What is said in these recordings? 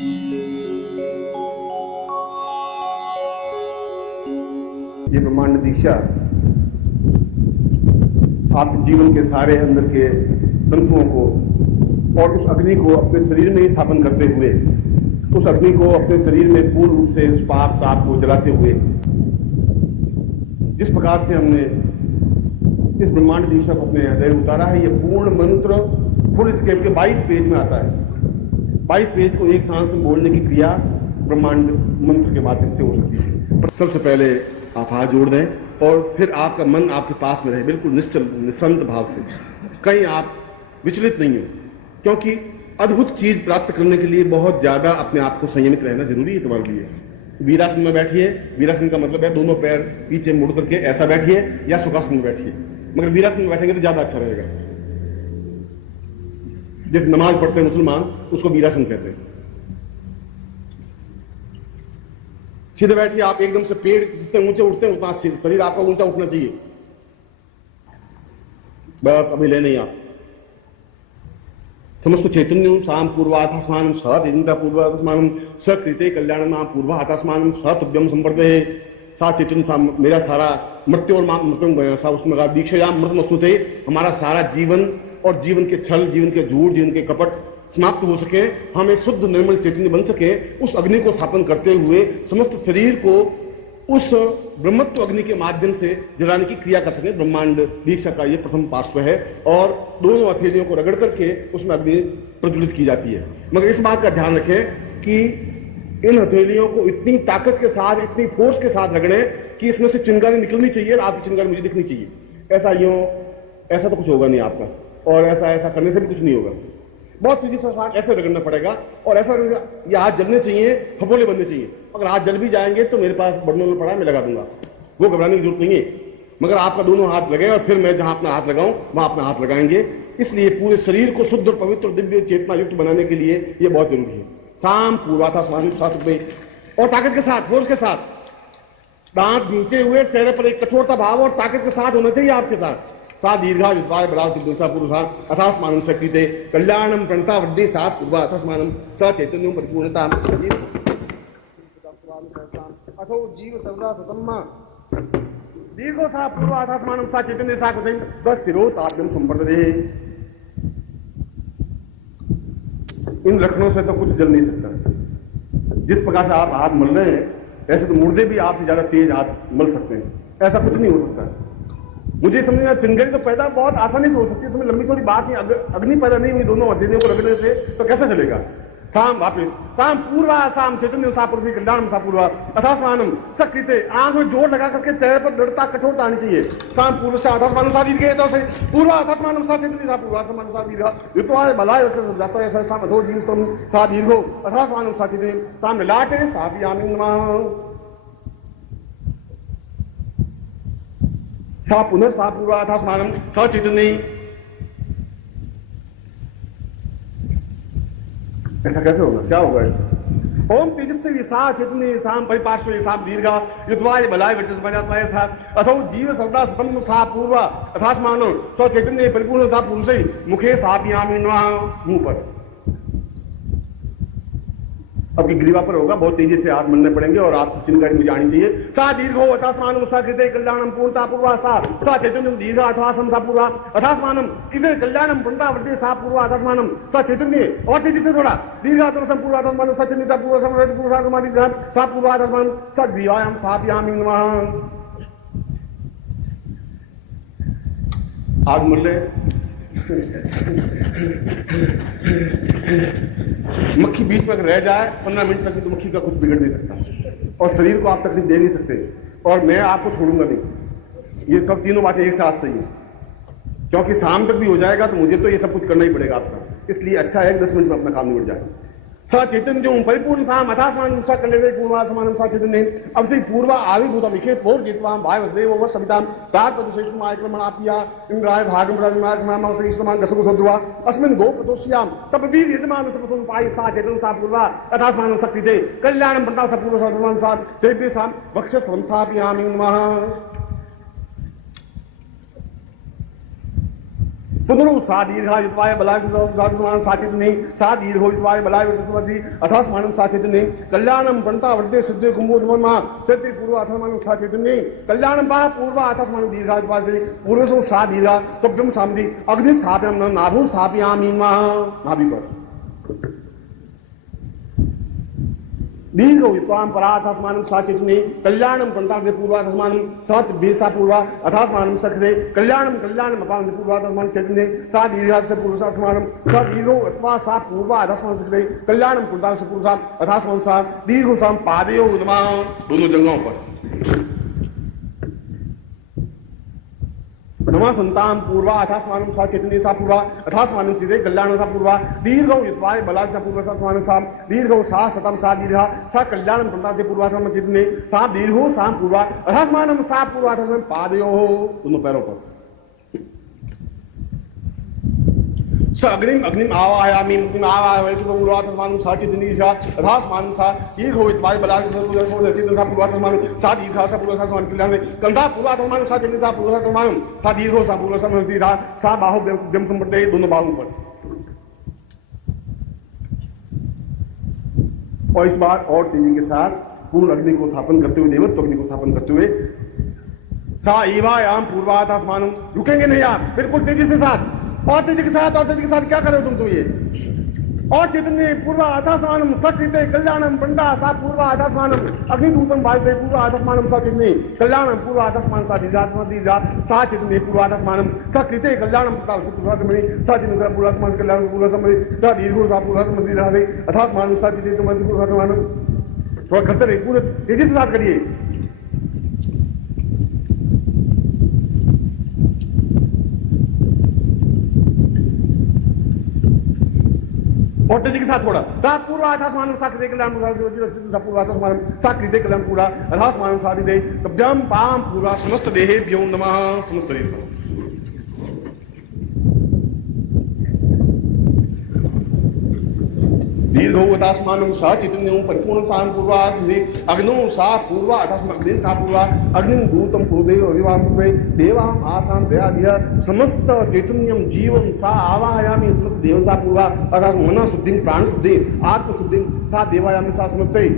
ये ब्रह्मांड दीक्षा आपके जीवन के सारे अंदर के तंतुओं को और उस अग्नि को अपने शरीर में ही स्थापन करते हुए, उस अग्नि को अपने शरीर में पूर्ण रूप से उस पाप ताप को जलाते हुए, जिस प्रकार से हमने इस ब्रह्मांड दीक्षा को अपने हृदय में उतारा है, ये पूर्ण मंत्र फुल स्केप के 22 पेज में आता है। 22 पेज को एक सांस में बोलने की क्रिया ब्रह्मांड मंत्र के माध्यम से हो सकती है। सबसे पहले आप हाथ जोड़ दें और फिर आपका मन आपके पास में रहे, बिल्कुल निश्चल निसंत भाव से, कहीं आप विचलित नहीं हो, क्योंकि अद्भुत चीज प्राप्त करने के लिए बहुत ज्यादा अपने आप को संयमित रहना जरूरी है तुम्हारे लिए। वीरासन में बैठिए। वीरासन का मतलब है दोनों पैर पीछे मुड़ करके ऐसा बैठिए या सुखासन में बैठिए, मगर वीरासन में बैठेंगे तो ज्यादा अच्छा रहेगा। जैसे नमाज पढ़ते हैं मुसलमान, उसको वीरासन कहते हैं। सीधे बैठिए आप, एकदम से पेड़ जितने ऊंचे उठते हैं उतना शरीर आपका ऊंचा उठना चाहिए। बस अभी ले नहीं आप। समस्त चैतन्य साम पूर्वाधास्मानं सदिंद्र पूर्वाधास्मानं सकृते कल्याणम पूर्वाधास्मानं सतुभ्यम संवर्धे। सा चैतन्य सा मेरा सारा मृत्यु और मृत्यु सा उसमें कहा दीक्षया मृतमस्तुते, हमारा सारा जीवन और जीवन के छल, जीवन के झूठ, जीवन के कपट समाप्त हो सके, हम एक शुद्ध निर्मल चैतन्य बन सके, उस अग्नि को स्थापन करते हुए समस्त शरीर को उस ब्रह्मत्व अग्नि के माध्यम से जलाने की क्रिया कर सके। ब्रह्मांड दीक्षा का ये प्रथम पार्श्व है और दोनों हथेलियों को रगड़ करके उसमें अग्नि प्रज्वलित की जाती है। मगर इस बात का ध्यान रखें कि इन हथेलियों को इतनी ताकत के साथ, इतनी फोर्स के साथ रगड़े कि इसमें से चिंगारी निकलनी चाहिए और आपकी चिंगारी मुझे दिखनी चाहिए। ऐसा तो कुछ होगा नहीं आपका, और ऐसा करने से भी कुछ नहीं होगा। बहुत तेजी से साथ ऐसे रगड़ना पड़ेगा और ऐसा ये हाथ जलने चाहिए, फफोले बनने चाहिए। अगर हाथ जल भी जाएंगे तो मेरे पास बर्नर पड़ा है, मैं लगा दूंगा, वो घबराने की जरूरत नहीं है। मगर आपका दोनों हाथ लगे और फिर मैं जहां अपना हाथ लगाऊं वहां अपना हाथ लगाएंगे। इसलिए पूरे शरीर को शुद्ध और पवित्र दिव्य चेतना युक्त बनाने के लिए ये बहुत जरूरी है। शाम पूर्वाधास्मानं और ताकत के साथ, फोर्स के साथ, दांत नीचे हुए, चेहरे पर एक कठोरता भाव और ताकत के साथ होना चाहिए आपके साथ। सा दीर्घा युद्धाय बराव दिशा पुरुषा अथास्मानं शक्तिते कल्याणम प्रणता वृद्धि सा पूर्वा अथास्मानं स चैतन्यम परिपूर्णता अथो जीव सर्वदा सतम्मा दीर्घो सा पूर्वा अथास्मानं स चैतन्य सा कृतं दस सिरो तार्यम संवर्धते। इन लक्षणों से तो कुछ जल नहीं सकता। जिस प्रकार से आप हाथ मल रहे हैं, ऐसे तो मुर्दे भी आपसे ज्यादा तेज हाथ मल सकते हैं। ऐसा कुछ नहीं हो सकता। मुझे समझना, चिंगारी तो पैदा बहुत आसानी से हो सकती है, इसमें लंबी थोड़ी बात नहीं। अग्नि पैदा नहीं हुई दोनों हथेलियों को रगड़ने से, तो कैसे चलेगा? साम वापिस साम पूर्वा साम चैतन्य सा पुरुषी कल्याणम सा पूर्वा अथास्मानं सकृते। आंख में जोर लगा करके चेहरे पर दृढ़ता, कठोरता आनी चाहिए। साम पूर्व से अथास्मानं सा दीर्घ तो से पूर्वा अथास्मानं सा चैतन्य सा पूर्वा अथास्मानं सा दीर्घ युक्तवाय बलाय जाता है साम अधो जीवस्तम सा दीर्घो अथास्मानं सा चैतन्य साम ललाटे स्थापयामि नमः। सा पुनः सा पूर्वाधास्मानं स चैतन्य। ऐसा कैसे होगा? क्या होगा ऐसा? ओम तेजस्वी सा चैतन्य साम परिपार्श्वे सा दीर्घा युद्धाय बलाय विजयत्वाय सा अथो जीव सर्वदा सतम सा पूर्वा अथास्मानं स चैतन्य परिपूर्णता पुरुषै मुखे स्थापयामि नमः। मुंह पर, आपकी ग्रीवा पर होगा, बहुत तेजी से हाथ मलने पड़ेंगे और आपकी चिंगारी मुझे आनी चाहिए। सा दीर्घो अथास्मानं सा कृते कल्याणम पूर्णता पूर्वा सा चैतन्यम दीर्घा अथास्म सा पूर्वा अथास्मानं कृते कल्याणम पूर्णता वृद्धि सा पूर्वा अथास्मानं सा चैतन्य। और तेजी से थोड़ा दीर्घा अथास्म पूर्वा अथास्मानं सा चैतन्य पूर्वा समृद्ध पूर्वा समाधि सा पूर्वा अथास्मानं सा ग्रीवायां स्थापयामि नमः। हाथ मल ले। मक्खी बीच में रह जाए 15 मिनट तक तो मक्खी का कुछ बिगड़ नहीं सकता और शरीर को आप तकलीफ दे नहीं सकते, और मैं आपको छोड़ूंगा नहीं। ये सब तीनों बातें एक साथ सही है, क्योंकि शाम तक भी हो जाएगा तो मुझे तो ये सब कुछ करना ही पड़ेगा आपका। इसलिए अच्छा है 10 मिनट में अपना काम निपट जाए। स चैतन्य जो परिपूर्ण साम अथास्मानं स कल्याणे पूर्वास्मानं स चैतन्य अब से पूर्वा आविर्भूता लिखित भोर जितवाम भाई वसुदेव व सविताम प्रार प्रदुषेषु आयक्रमण आपिया इंद्राय भागम प्रविमार्ग नाम श्रीष्टमान दशको सद्वा अस्मिन् गो प्रदोष्याम तब वीर यजमान सबसुन पाई सा चैतन्य सा पूर्वा अथास्मानं सकृते कल्याणं प्रता स पूर्व सर्वमान सा तेभ्य साम वक्ष संस्थापयामि नमः। पुनरुत्साह दीर्घायुत्वाय बलाय साचित नहीं सा दीर्घोयुत्वाय बलाय विश्वसमति अथास्मानं साचित नहीं कल्याणम प्रणता वर्धे सिद्धे कुंभोद्भवमा चैत्री पूर्व अथास्मानं साचित नहीं कल्याणम पा पूर्व अथास्मानं दीर्घायुत्वाय से पूर्वसो सा दीर्घा तभ्यम सामधि अग्नि स्थापयाम नाभु स्थापयामि नाभि पर दीर्घ विद्वान पराथास्मानं साचितने कल्याणम प्रणताग्रे पूर्वाथास्मानं सत बेसा पूर्वा अथास्मानं सखदे कल्याणम अपांग पूर्वाथास्मानं चैतन्य सा दीर्घा से पूर्वाथास्मानं सा दीर्घो अथवा सा पूर्वा अथास्मानं सखदे कल्याणम प्रणता से पूर्वा अथास्मानं सा दीर्घो साम पादयो नमः दोनों जगहों पर नमा संतान पूर्वा अथास्मानं सा चैतन्य सा पूर्वा अथास्मानं तिरे कल्याण सा पूर्वा दीर्घौ युत्वाय बलाय सा पूर्वा सास्मानं सा दीर्घौ सा सतम सा दीर्घा सा कल्याणं प्रणता से पूर्वा सा चैतन्य सा दीर्घो सा पूर्वा अथास्मानं सा पूर्वा अथास्मानं पादयो दोनों पैरों पर स अग्निम आवायामि मुक्तिम आवायामि पूर्वाथास्मानं सा चैतन्य सा अथास्मानं सा दीर्घौ युत्वाय बलाय सा पूर्वा सा पूर्वाथास्मानं सा दीर्घा सा पूर्वा सास्मानं कल्याण कंधा पूर्वाथास्मानं सा चैतन्य सा पूर्वाथास्मानं सा दीर्घो सा पूर्वा सास्मानं सा बाहु व्यम संपत्ति दोनों बाहुओं पर और इस बार और तेजी के साथ पूर्ण अग्नि को स्थापन करते हुए देवत्व अग्नि को स्थापन करते हुए सा एवायाम पूर्वाथास्मानं रुकेंगे नहीं आप बिल्कुल तेजी से साथ और तेजी के साथ क्या कर रहे हो तुम ये और चैतन्य पूर्वा अथास्मानं सकृते कल्याणम पंडा सा पूर्वा अथास्मानं अग्निदूतम वायुते पूर्वा अथास्मानं सा चैतन्य कल्याणम पूर्वा अथास्मानं सा दीर्घा सा चैतन्य पूर्वा अथास्मानं सकृते कल्याणम पंडा सुपूर्वात्मनि सा चैतन्य पूर्वा अथास्मानं कल्याणम पूर्वा समरि सा दीर्घो सा पूर्वा समरि राधे अथास्मानं सा चैतन्य मंत्र पूर्वा अथास्मानं थोड़ा करते रहिए पूरे तेजी से साथ करिए और तेजी के साथ थोड़ा पूर्वाथास्मानं साकृते कल्याण पूर्वाथास्मानं साकृते कल्याण पूरा अथास्मानं साधिते तभ्यम पाम पूरा समस्त देहेभ्यो नमः समस्त देह दीर्घो अथास्मानं सा चैतन्यं परिपूर्ण सान पूर्वाधि अग्नो सा पूर्वा अथास्मानं अग्निं सा पूर्वा अग्निं दूतं पूर्वदेव अभिवामुपे देवाम आसाम दयाधिया समस्त चैतन्यं जीवं सा आवाहयामि समस्त देव सा पूर्वा अथात् मन शुद्धिं प्राण शुद्धिं आत्म शुद्धिं सा देवायामि सा समस्ते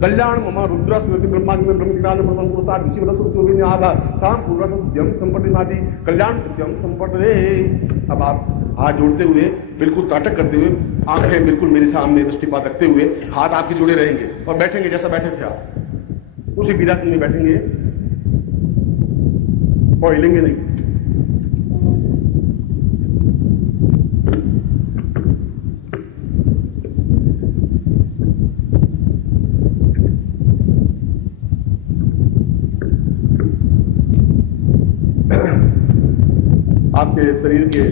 कल्याण मम रुद्र स्मृति ब्रह्मांड में ब्रह्मज्ञान प्रथम पुरस्कार ऋषि वदस्व चोविन आधा साम पूर्वक व्यम संपत्ति नादि कल्याण व्यम संपत्ति अब आप हाथ जोड़ते हुए बिल्कुल ताटक करते हुए आंखें बिल्कुल मेरे सामने दृष्टिपात रखते हुए हाथ आपके जुड़े रहेंगे और बैठेंगे जैसा बैठे थे आप उसी विरासन में बैठेंगे और हिलेंगे नहीं आपके शरीर के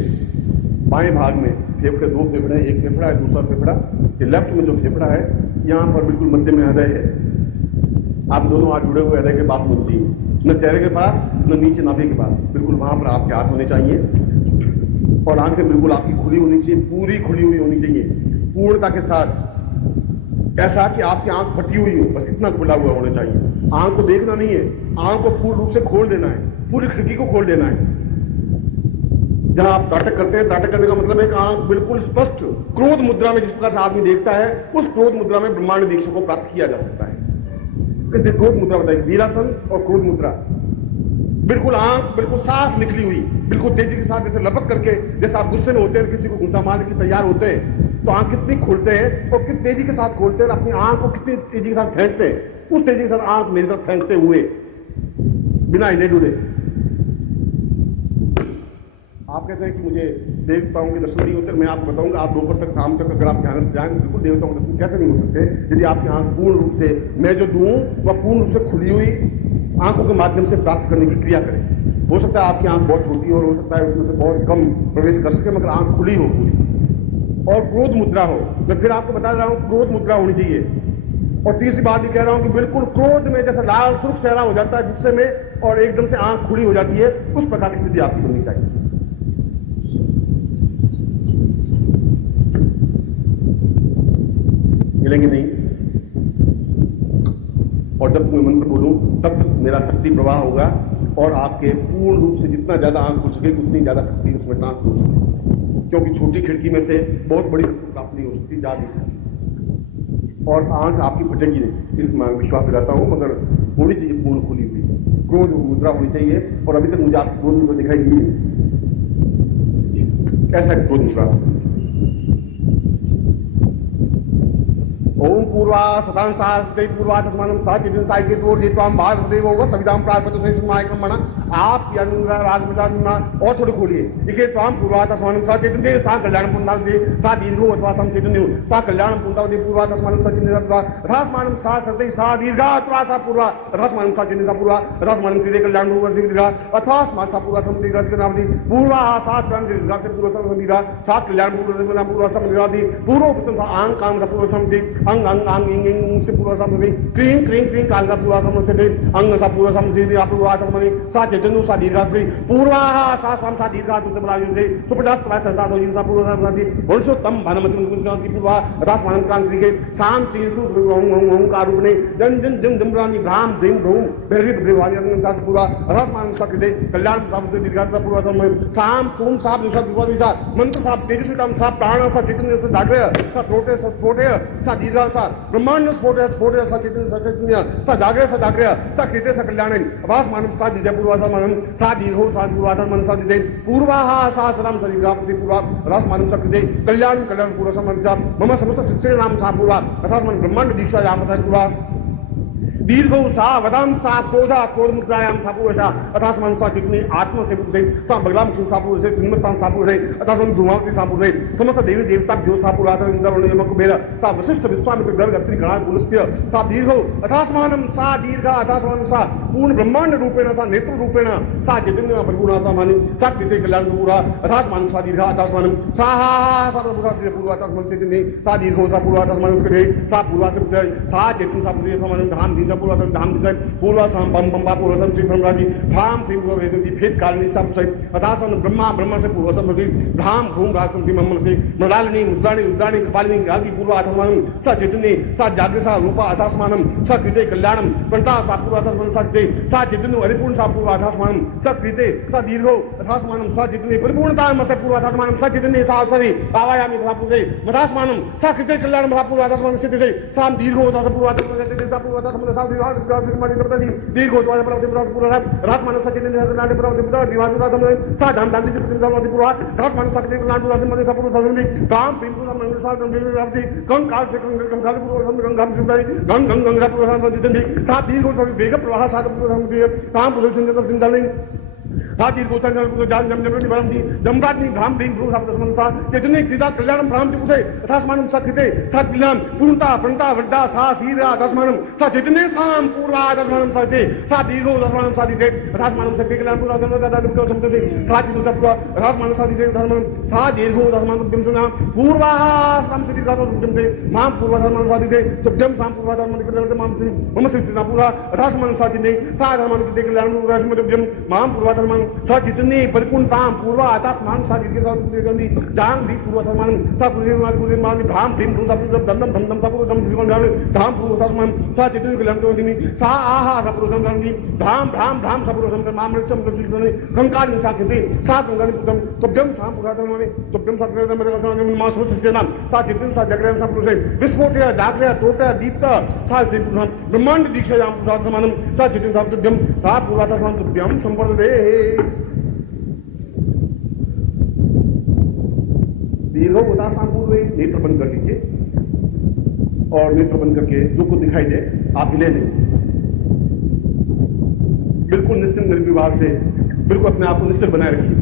बाएं भाग में फेफड़े दो फेफड़े एक फेफड़ा है दूसरा फेफड़ा ये लेफ्ट में जो फेफड़ा है यहाँ पर बिल्कुल मध्य में हृदय है आप दोनों हाथ जुड़े हुए हृदय के पास होने चाहिए न चेहरे के पास न नीचे नाभि के पास बिल्कुल वहां पर आपके हाथ होने चाहिए और आंखें बिल्कुल आपकी खुली होनी चाहिए पूरी खुली हुई होनी चाहिए पूर्णता के साथ ऐसा कि आपकी आंख फटी हुई हो बस इतना खुला हुआ होना चाहिए आंख को देखना नहीं है आंख को पूर्ण रूप से खोल देना है पूरी खिड़की को खोल देना है जहां आप नाटक करते हैं नाटक करने का मतलब है कि आंख बिल्कुल स्पष्ट क्रोध मुद्रा में जिस प्रकार से आदमी देखता है उस क्रोध मुद्रा में ब्रह्मांड दीक्षा को प्राप्त किया जा सकता है इसलिए क्रोध मुद्रा बताएगी वीरासन और क्रोध मुद्रा बिल्कुल आंख बिल्कुल साफ निकली हुई बिल्कुल तेजी के साथ जैसे लपक करके जैसे आप गुस्से में होते हैं किसी को गुस्सा मारने के तैयार होते हैं तो आंख कितनी खोलते हैं और किस तेजी के साथ खोलते हैं अपनी आंख को कितनी तेजी के साथ फेंकते हैं उस तेजी के साथ आंख मेरी तरफ फेंकते हुए बिना हिले डुले आप कहते हैं कि मुझे देवताओं के दर्शन नहीं होते मैं आपको बताऊंगा आप दोपहर तक शाम तक अगर आप ध्यान से जाएंगे बिल्कुल देवताओं के दर्शन कैसे नहीं हो सकते यदि आपकी आंख पूर्ण रूप से मैं जो दूं वह पूर्ण रूप से खुली हुई आंखों के माध्यम से प्राप्त करने की क्रिया करें हो सकता है आपकी आंख बहुत छोटी हो और हो सकता है उसमें से बहुत कम प्रवेश कर सके मगर आंख खुली हो पूरी और क्रोध मुद्रा हो मैं फिर आपको बता रहा हूँ क्रोध मुद्रा होनी चाहिए और तीसरी बात भी कह रहा हूँ कि बिल्कुल क्रोध में जैसा लाल सुर्ख चेहरा हो जाता है गुस्से में और एकदम से आंख खुली हो जाती है उस प्रकार की स्थिति आपकी बननी चाहिए मिलेंगे नहीं और जब तक मैं मंत्र बोलूं तब तक मेरा शक्ति प्रवाह होगा और आपके पूर्ण रूप से जितना ज़्यादा आंख खुल सके उतनी ज़्यादा शक्ति उसमें ट्रांसफर हो सके, क्योंकि छोटी खिड़की में से बहुत बड़ी प्राप्त नहीं हो सकती, जा नहीं सकती और आंख आपकी फटेगी नहीं, इस मैं विश्वास दिलाता हूँ। मगर होनी चाहिए पूर्ण खुली हुई, क्रोध मुद्रा होनी चाहिए और अभी तक मुझे आपकी क्रोध मुद्रा दिखाई दी नहीं। कैसा क्रोध मुद्रा? ओम पूर्वा सतां सास्ते पूर्वा तस्मानं सा चिदिन साइके तोर जेत्वाम भारत देवो व सविताम प्राप्त से मायक्रमण। आप यनुरा राजमजाना और थोड़ी खोलिए, इके त्वाम पूर्वा तस्मानं सा चैतन्य सा कल्याण पुंडावदे सा दीर्घो अथवा सम चैतन्य सा कल्याण पुंडावदे पूर्वा तस्मानं सा चैतन्य अथवा तस्मानं सा सर्वै सा दीर्घा अथवा सा पूर्वा तस्मानं सा चैतन्य सा पूर्वा तस्मानं कृते कल्याण रूप से दीर्घा अथवा स्मा सा पूर्वा सम दीर्घा के नाम दी पूर्वा सा त्वं से दीर्घा से पूर्वा सम दीर्घा सा कल्याण पूर्वा सम दीर्घा दी पूर्व उपसम आंग काम सा पूर्वा सम से अंग अंग अंग इंग इंग से पूर्वा सम दे क्रीं क्रीं क्रीं काल का पूर्वा सम से अंग सा पूर्वा सम से पूर्वा तस्मानं सा चैतन्य सा दीर्घा से पूर्वा सा स्वाम सा दीर्घा तुम बना दे सुपचास प्रवास सा दो जिनका पूर्वा सा दी वर्षोत्तम भानमसम कुंसांसी पूर्वा अदास मान क्रांति के शाम चीसु ओम का रूप ने जन जन जन जमरानी भ्राम धिम भ्रूम भैरवी भद्रवाणी अनुसार पूर्वा अदास मान सकते कल्याण प्राप्त दीर्घा पूर्वा सम शाम सोम साप निशा दिशा मंत्र साप तेजस्वी काम साप प्राण सा चैतन्य सा जागृत सा प्रोटे सा दीर्घा सा ब्रह्मांड स्फोटे सा चैतन्य सा जागृत सा कृते सा कल्याण अभास मानव सा दीर्घ पूर्वा सा मानव सा दीर्घो सा पूर्वाधर मन सा दिदे पूर्वाहा सा सराम सा दीर्घा से पूर्वा रस मानव सा कृते कल्याण पूर्व सा मन सा मम समस्त शिष्य नाम सा पूर्वा अर्थात मन ब्रह्मांड दीक्षा याम पूर्वा दीर्घो सा वदाम सा क्रोधा क्रोध मुद्रायाम सा पुरुषा अथास्मान सा चित्तनी आत्मा से पुरुषे सा बलराम किं सा पुरुषे चिन्मस्तान सा पुरुषे अथास्मान धूमावती सा पुरुषे समस्त देवी देवता भ्यो सा पुरातन इंद्र और यम कुबेर सा वशिष्ठ विश्वामित्र गर्ग अत्रि गणाद पुलस्त्य सा दीर्घो अथास्मानम सा दीर्घा अथास्मानम सा पूर्ण ब्रह्मांड रूपेण सा नेत्र रूपेण सा चैतन्य परिपूर्ण सा मानि सा कृते कल्याण पूरा अथास्मानम सा दीर्घा अथास्मानम सा सा प्रभुता से पूर्वा अथास्मान चैतन्य सा दीर्घो सा पूर्वा अथास्मानम कृते सा पूर्वा से सा चैतन्य सा पूर्वा अथास्मानम धाम दीर्घ पूर्वा धाम दिखाई पूर्वा साम बम बम्बा पूर्व सम श्री ब्रह्मराजी भ्राम श्री पूर्व वेदंती भेद कालनी सब सहित अदासन ब्रह्मा ब्रह्म से पूर्व सम प्रति भ्राम भूम राजसम श्री मम्मन से मृणालिनी मुद्राणी उद्राणी कपालिनी गादी पूर्व अथर्वणम स चैतन्य सा जागृसा रूपा अथास्मानम स कृते कल्याणम पंटा सा पूर्व अथर्वणम स कृते सा चैतन्य हरिपूर्ण सा पूर्व अथास्मानम स कृते स दीर्घो अथास्मानम स चैतन्य परिपूर्णता मत पूर्व अथास्मानम स चैतन्य सा अवसरे आवायामि भ्रापुरे मथास्मानम स कृते कल्याणम भ्रापुर अथास्मानम स कृते सा दीर्घो अथापूर्व अथास्मानम स पूर्व अथास्मानम सा दीर्घो दीर्घो द्वारा पूरा रात मानव सचिन नाट्य पूरा दिवाली रात सा धाम धाम पूरा रात मानव सचिन नाट्य पूरा मध्य सब पूरा काम प्रेम पूरा मंगल सा रामजी कं काल से कं काल पूरा गंगा सिंधाई गंग गंग गंगा पूरा जितनी सा दीर्घो सब वेग प्रवाह सा पूरा काम पूरा सिंधु सिंधाई हाथी गोचर जान जम जम निवरंती जमराग्नि भ्राम भीम भ्रू शब्द समनसा चैतन्य क्रीडा कल्याणम भ्रांति उसे अथास्मानम सा कृते सा कल्याण पूर्णता पंता वड्डा सा सीरा अथास्मानम सा चैतन्य साम पूर्वा अथास्मानम सा ते सा दीर्घो अथास्मानम सा दिते अथास्मानम सा कल्याण पूर्वा दादा दुख समते सा चिनु सा पूर्वा अथास्मानम सा दिते अथास्मानम सा दीर्घो अथास्मानम तुम सुना पूर्वा साम सिद्धि का तुम ते माम पूर्वा अथास्मानम सा दिते तुम साम पूर्वा अथास्मानम कल्याण माम मम सिद्धि पूर्वा अथास्मानम सा दिते सा अथास्मानम कृते कल्याण पूर्वा तुम माम पूर्वा अथास्मानम सा जितने परिपूर्णताम पूर्वा आतास्मान सा दीर्घ सा गंदी जान भी पूर्वा समान सा पूर्व मान भ्राम भीम सा पूर्व दंडम धमदम सा पूर्व समझ जान धाम पूर्व समान सा जितने कल्याण तो दिनी सा आहा सा पूर्व समझ भ्राम भ्राम भ्राम सा पूर्व समझ माम रक्षम कर कंकाल नि सा कृते सा कंकाल पुतम तुभ्यम सा पूर्वा तमने तुभ्यम सा कृते मेरे मास से नाम सा जितने सा जगरे सा पूर्व से विस्फोट जागृत टोट दीप्त सा ब्रह्मांड दीक्षा याम पूर्वा समानम सा जितने सा तुभ्यम सा पूर्वा समान तुभ्यम संपर्दे दीर्घो उदासान पूर्व नेत्र बंद कर लीजिए और नेत्र बंद करके जो कुछ दिखाई दे आप ले लें बिल्कुल निश्चित निर्विवाद से बिल्कुल अपने आप को निश्चित बनाए रखिए।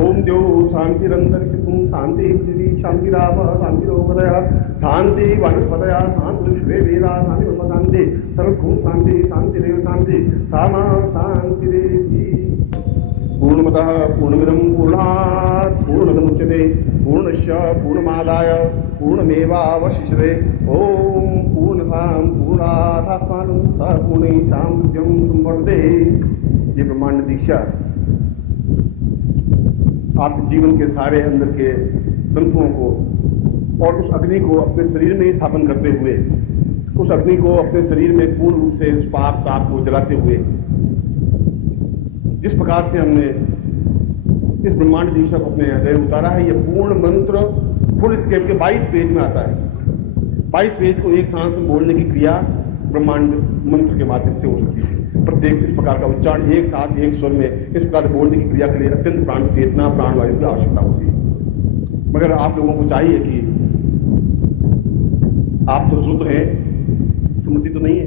ओम द्यो शांतिरंतरिक्षं शांति पृथ्वी शांतिराप शांतिरोपदयः शांति वनस्पतयः शांति विश्वे वेदाः शांति ब्रह्म शांति सर्वभूत शांति शांतिरेव शांति सामा शांतिरेवि। पूर्णमतः पूर्णमिदं पूर्णात् पूर्णमुदच्यते पूर्णस्य पूर्णमादाय पूर्णमेवावशिष्यते। ओम पूर्णतां पूर्णादास्मानं स पूर्णेशां बुद्धिं संवर्धते। ये ब्रह्मांड दीक्षा आपके जीवन के सारे अंदर के तंतुओं को और उस अग्नि को अपने शरीर में ही स्थापन करते हुए, उस अग्नि को अपने शरीर में पूर्ण रूप से उस पाप ताप को जलाते हुए, जिस प्रकार से हमने इस ब्रह्मांड दीक्षा को अपने हृदय में उतारा है, ये पूर्ण मंत्र फुल स्केप के 22 पेज में आता है। 22 पेज को एक सांस में बोलने की क्रिया ब्रह्मांड मंत्र के माध्यम से हो सकती है। प्रत्येक इस प्रकार का उच्चारण एक साथ एक स्वर में इस प्रकार बोलने की क्रिया के लिए अत्यंत प्राण चेतना प्राणवायु की आवश्यकता होती है। मगर आप लोगों को चाहिए कि आप तो शुद्ध हैं, स्मृति तो नहीं है,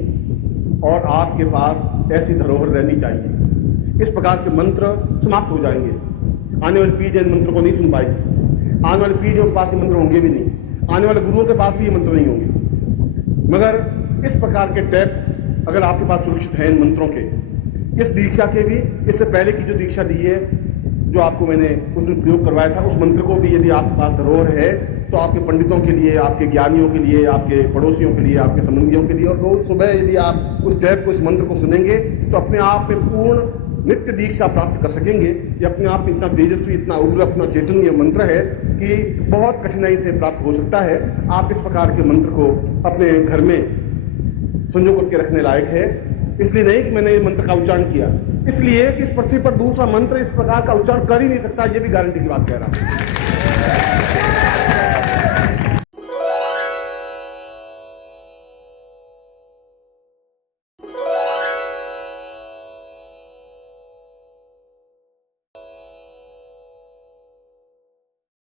और आपके पास ऐसी धरोहर रहनी चाहिए। इस प्रकार के मंत्र समाप्त हो जाएंगे, आने वाली पीढ़ी इन मंत्र को नहीं सुन पाएगी, आने वाली पीढ़ियों के पास ये मंत्र होंगे भी नहीं, आने वाले गुरुओं के पास भी ये मंत्र नहीं होंगे। मगर इस प्रकार के टैप अगर आपके पास सुरक्षित हैं इन मंत्रों के, इस दीक्षा के भी, इससे पहले की जो दीक्षा दी है, जो आपको मैंने उस दिन प्रयोग करवाया था, उस मंत्र को भी यदि आपके पास धरोहर है तो आपके पंडितों के लिए, आपके ज्ञानियों के लिए, आपके पड़ोसियों के लिए, आपके संबंधियों के लिए, और रोज सुबह यदि आप उस टैप को, इस मंत्र को सुनेंगे तो अपने आप में पूर्ण नित्य दीक्षा प्राप्त कर सकेंगे। ये अपने आप में इतना तेजस्वी, इतना उग्र, इतना चैतन्य मंत्र है कि बहुत कठिनाई से प्राप्त हो सकता है। आप इस प्रकार के मंत्र को अपने घर में संजो करके रखने लायक है। इसलिए नहीं कि मैंने ये मंत्र का उच्चारण किया, इसलिए कि इस पृथ्वी पर दूसरा मंत्र इस प्रकार का उच्चारण कर ही नहीं सकता, ये भी गारंटी की बात कह रहा हूं।